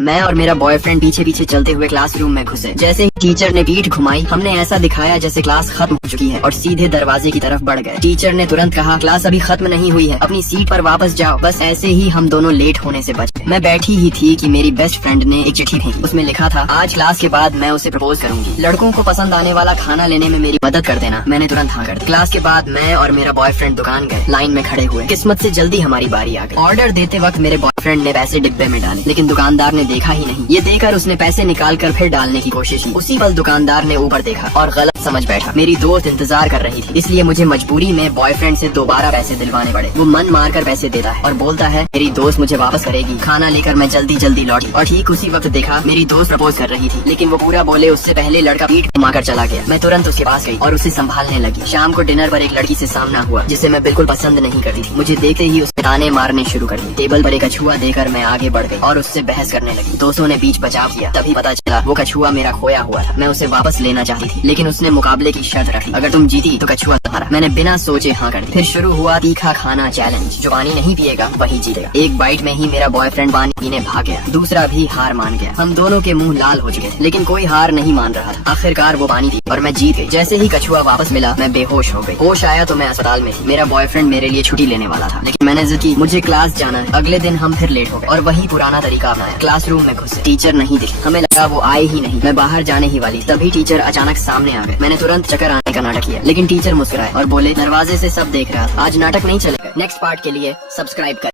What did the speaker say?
मैं और मेरा बॉयफ्रेंड पीछे पीछे चलते हुए क्लासरूम में घुसे। जैसे ही टीचर ने पीठ घुमाई, हमने ऐसा दिखाया जैसे क्लास खत्म हो चुकी है और सीधे दरवाजे की तरफ बढ़ गए। टीचर ने तुरंत कहा, क्लास अभी खत्म नहीं हुई है, अपनी सीट पर वापस जाओ। बस ऐसे ही हम दोनों लेट होने से बच गए। मैं बैठी ही थी कि मेरी बेस्ट फ्रेंड ने एक चिट्ठी भेजी। उसमें लिखा था, आज क्लास के बाद मैं उसे प्रपोज करूंगी, लड़कों को पसंद आने वाला खाना लेने में मेरी मदद कर देना। मैंने तुरंत हाँ कर दी। क्लास के बाद मैं और मेरा बॉयफ्रेंड दुकान गए, लाइन में खड़े हुए। किस्मत से जल्दी हमारी बारी आ गई। ऑर्डर देते वक्त मेरे बॉयफ्रेंड ने पैसे डिब्बे में डाले, लेकिन दुकानदार ने देखा ही नहीं। ये देखकर उसने पैसे निकाल कर फिर डालने की कोशिश की। उसी पल दुकानदार ने ऊपर देखा और गलत समझ बैठा। मेरी दोस्त इंतजार कर रही थी, इसलिए मुझे मजबूरी में बॉयफ्रेंड से दोबारा पैसे दिलवाने पड़े। वो मन मार कर पैसे देता है और बोलता है, मेरी दोस्त मुझे वापस करेगी। खाना लेकर मैं जल्दी जल्दी लौटी और ठीक उसी वक्त देखा मेरी दोस्त प्रपोज कर रही थी, लेकिन वो पूरा बोले उससे पहले लड़का पीठ घुमाकर चला गया। मैं तुरंत उसके पास गई और उसे संभालने लगी। शाम को डिनर पर एक लड़की से सामना हुआ जिसे मैं बिल्कुल पसंद नहीं करती थी। मुझे देखते ही उसने ताने मारने शुरू कर दिए। टेबल पर एक कछुआ देकर मैं आगे बढ़ गई और उससे बहस करने लगी। दोस्तों ने बीच बचाव किया। तभी पता चला वो कछुआ मेरा खोया हुआ था। मैं उसे वापस लेना चाहती थी, लेकिन उसने मुकाबले की शर्त रखी, अगर तुम जीती तो कछुआ तुम्हारा। मैंने बिना सोचे हाँ कर दी। फिर शुरू हुआ तीखा खाना चैलेंज। जो पानी नहीं पिएगा वही जीतेगा। एक बाइट में ही मेरा बॉयफ्रेंड पानी पीने भाग गया, दूसरा भी हार मान गया। हम दोनों के मुंह लाल हो चुके थे, लेकिन कोई हार नहीं मान रहा था। आखिरकार वो पानी पी और मैं जीत गई। जैसे ही कछुआ वापस मिला, मैं बेहोश हो गई। होश आया तो मैं अस्पताल में थी। मेरा बॉयफ्रेंड मेरे लिए छुट्टी लेने वाला था, लेकिन मैंने जिद की, मुझे क्लास जाना है। अगले दिन हम फिर लेट हो गए और वही पुराना तरीका अपनाया। क्लासरूम में घुसे, टीचर नहीं दिखे। हमें लगा वो आए ही नहीं। मैं बाहर जाने ही वाली, तभी टीचर अचानक सामने आ गए। मैंने तुरंत चक्कर आने का नाटक किया, लेकिन टीचर मुस्कुराए और बोले, दरवाजे से सब देख रहा था, आज नाटक नहीं चलेगा। नेक्स्ट पार्ट के लिए सब्सक्राइब कर।